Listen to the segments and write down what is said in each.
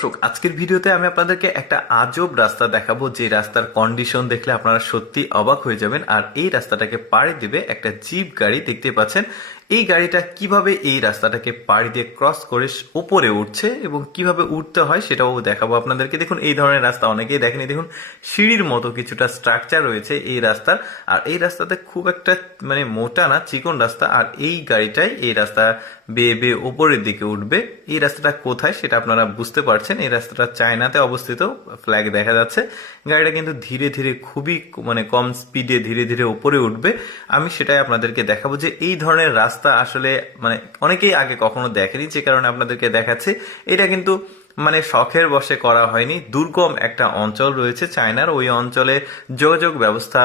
দর্শক, আজকের ভিডিওতে আমি আপনাদেরকে একটা আজব রাস্তা দেখাবো, যে রাস্তার কন্ডিশন দেখলে আপনারা সত্যি অবাক হয়ে যাবেন। আর এই রাস্তাটাকে পাড়ি দিবে একটা জিপ গাড়ি, দেখতে পাচ্ছেন। এই গাড়িটা কিভাবে এই রাস্তাটাকে পাড়ি দিয়ে ক্রস করে উপরে উঠছে এবং কিভাবে উঠতে হয় সেটাও দেখাবো আপনাদেরকে। দেখুন, এই ধরনের রাস্তা অনেকেই দেখেনি। দেখুন, সিঁড়ির মতো কিছুটা স্ট্রাকচার রয়েছে এই রাস্তার। আর এই রাস্তাতে খুব একটা মোটা না, চিকন রাস্তা। আর এই গাড়িটাই এই রাস্তা বেয়ে বেয়ে উপরের দিকে উঠবে। এই রাস্তাটা কোথায় সেটা আপনারা বুঝতে পারছেন। এই রাস্তাটা চায়নাতে অবস্থিত, ফ্ল্যাগ দেখা যাচ্ছে। গাড়িটা কিন্তু ধীরে ধীরে, খুবই কম স্পিডে ধীরে ধীরে উপরে উঠবে। আমি সেটাই আপনাদেরকে দেখাবো যে এই ধরনের রাস্তা আসলে অনেকেই আগে কখনো দেখেনি, যে কারণে আপনাদেরকে দেখাচ্ছি। এটা কিন্তু শখের বশে করা হয়নি। দুর্গম একটা অঞ্চল রয়েছে চায়নার, ওই অঞ্চলে যোগাযোগ ব্যবস্থা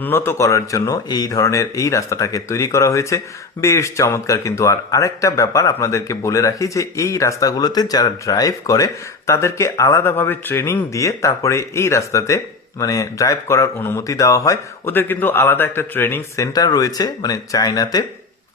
উন্নত করার জন্য এই ধরনের এই রাস্তাটাকে তৈরি করা হয়েছে। বেশ চমৎকার কিন্তু। আর আরেকটা ব্যাপার আপনাদেরকে বলে রাখি, যে এই রাস্তাগুলোতে যারা ড্রাইভ করে তাদেরকে আলাদাভাবে ট্রেনিং দিয়ে তারপরে এই রাস্তাতে ড্রাইভ করার অনুমতি দেওয়া হয়। ওদের কিন্তু আলাদা একটা ট্রেনিং সেন্টার রয়েছে, চায়নাতে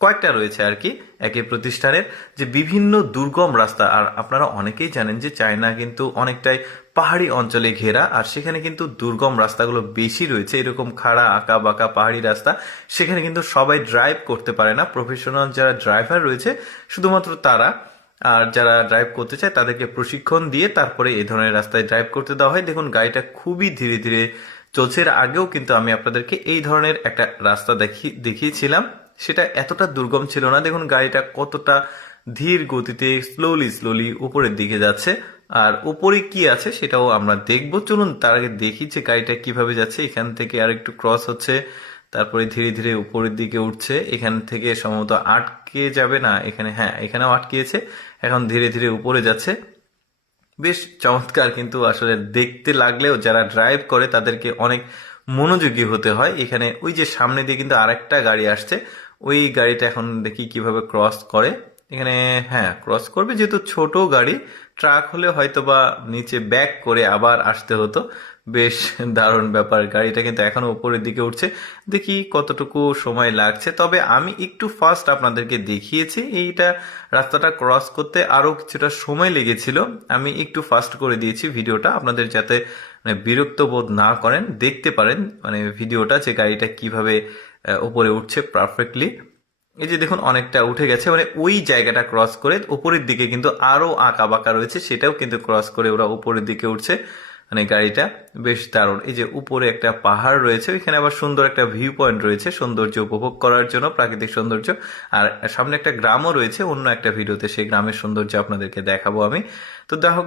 কয়েকটা রয়েছে আর কি একই প্রতিষ্ঠানের, যে বিভিন্ন দুর্গম রাস্তা। আর আপনারা অনেকেই জানেন যে চায়না কিন্তু অনেকটাই পাহাড়ি অঞ্চলে ঘেরা, আর সেখানে কিন্তু দুর্গম রাস্তাগুলো বেশি রয়েছে। এরকম খাড়া আঁকা বাঁকা পাহাড়ি রাস্তা, সেখানে কিন্তু সবাই ড্রাইভ করতে পারে না। প্রফেশনাল যারা ড্রাইভার রয়েছে শুধুমাত্র তারা, আর যারা ড্রাইভ করতে চায় তাদেরকে প্রশিক্ষণ দিয়ে তারপরে এই ধরনের রাস্তায় ড্রাইভ করতে দেওয়া হয়। দেখুন, গাড়িটা খুবই ধীরে ধীরে চলছে। এর আগেও কিন্তু আমি আপনাদেরকে এই ধরনের একটা রাস্তা দেখিয়েছিলাম, সেটা এতটা দুর্গম ছিল না। দেখুন গাড়িটা কতটা ধীর গতিতে স্লোলি উপরের দিকে যাচ্ছে। আর উপরে কি আছে সেটাও আমরা দেখবো। চলুন তার আগে দেখি যে গাড়িটা কিভাবে যাচ্ছে। এখান থেকে আর একটু ক্রস হচ্ছে, তারপরে ধীরে ধীরে উপরের দিকে উঠছে। এখান থেকে সম্ভবত আটকে যাবে না, এখানে হ্যাঁ, এখানেও আটকেছে। এখন ধীরে ধীরে উপরে যাচ্ছে। বেশ চমৎকার কিন্তু। আসলে দেখতে লাগলেও যারা ড্রাইভ করে তাদেরকে অনেক মনোযোগী হতে হয়। এখানে ওই যে সামনে দিয়ে কিন্তু আরেকটা গাড়ি আসছে, ওই গাড়িটা এখন দেখি কিভাবে ক্রস করে। এখানে হ্যাঁ, ক্রস করবে, যেহেতু ছোট গাড়ি। ট্রাক হলে হয়তো বা নিচে ব্যাক করে আবার আসতে হতো। বেশ দারুণ ব্যাপার। গাড়িটা কিন্তু এখনো উপরের দিকে উঠছে, দেখি কতটুকু সময় লাগছে। তবে আমি একটু ফাস্ট আপনাদেরকে দেখিয়েছি। এইটা রাস্তাটা ক্রস করতে আরো কিছুটা সময় লেগেছিল। আমি একটু ফাস্ট করে দিয়েছি ভিডিওটা, আপনাদের যাতে বিরক্ত বোধ না করেন, দেখতে পারেন ভিডিওটা, যে গাড়িটা কিভাবে উপরে উঠছে পারফেক্টলি। এই যে দেখুন, অনেকটা উঠে গেছে। ওই জায়গাটা ক্রস করে উপরের দিকে কিন্তু আরো আঁকা বাঁকা রয়েছে, সেটাও কিন্তু ক্রস করে ওরা উপরের দিকে উঠছে। গাড়িটা বেশ দারুণ। এই যে উপরে একটা পাহাড় রয়েছে, ওইখানে আবার সুন্দর একটা ভিউ পয়েন্ট রয়েছে সৌন্দর্য উপভোগ করার জন্য, প্রাকৃতিক সৌন্দর্য। আর সামনে একটা গ্রামও রয়েছে, অন্য একটা ভিডিওতে সেই গ্রামের সৌন্দর্য আপনাদেরকে দেখাবো আমি। তো দেখো